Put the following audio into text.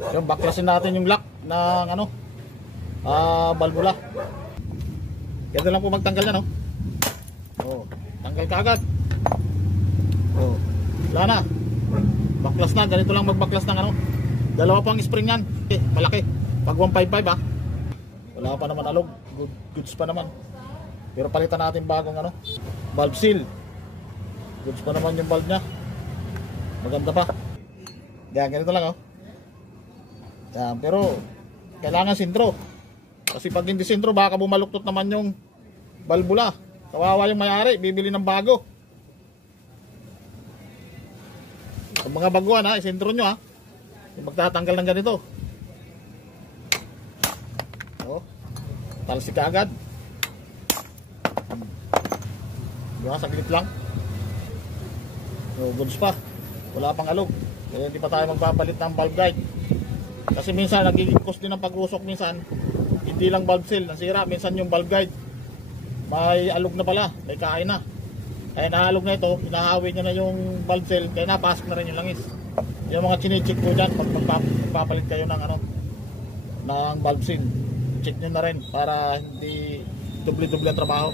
Yung baklasin natin yung lock ng ano, valvula. Ganito lang po magtanggal yan, no? Oh, tanggal ka agad. Oh, wala na. Baklas na, ganito lang magbaklas ng ano. Dalawa pang spring yan. Malaki. Pag 155 wala pa naman alog. Goods pa naman. Pero palitan natin bagong ano, valve seal. Goods pa naman yung valve nya. Maganda pa. Yan, ganito lang, oh. Yan, pero kailangan sintro. Kasi pag hindi sintro, baka bumaluktot naman yung valvula. Kawawa yung may-ari, bibili ng bago. Kung mga baguhan, isintro nyo, yung magtatanggal ng ganito. Oh, talsik ka agad. Diba, saglit lang. So, goods pa. Wala pang alog. Kaya hindi pa tayo magbabalit ng valve guide. Kasi minsan nagiging cost din ng pag-usok minsan. Hindi lang valve seal nasira, minsan yung valve guide may alog na pala, may kain na. Kaya naalog na ito, hinahawi niya na yung valve seal, kaya napasok na rin yung langis. Yung mga chine-check po dyan pag magpapalit kayo ng ano, ng valve seal, check nyo na rin para hindi doble-doble ang trabaho.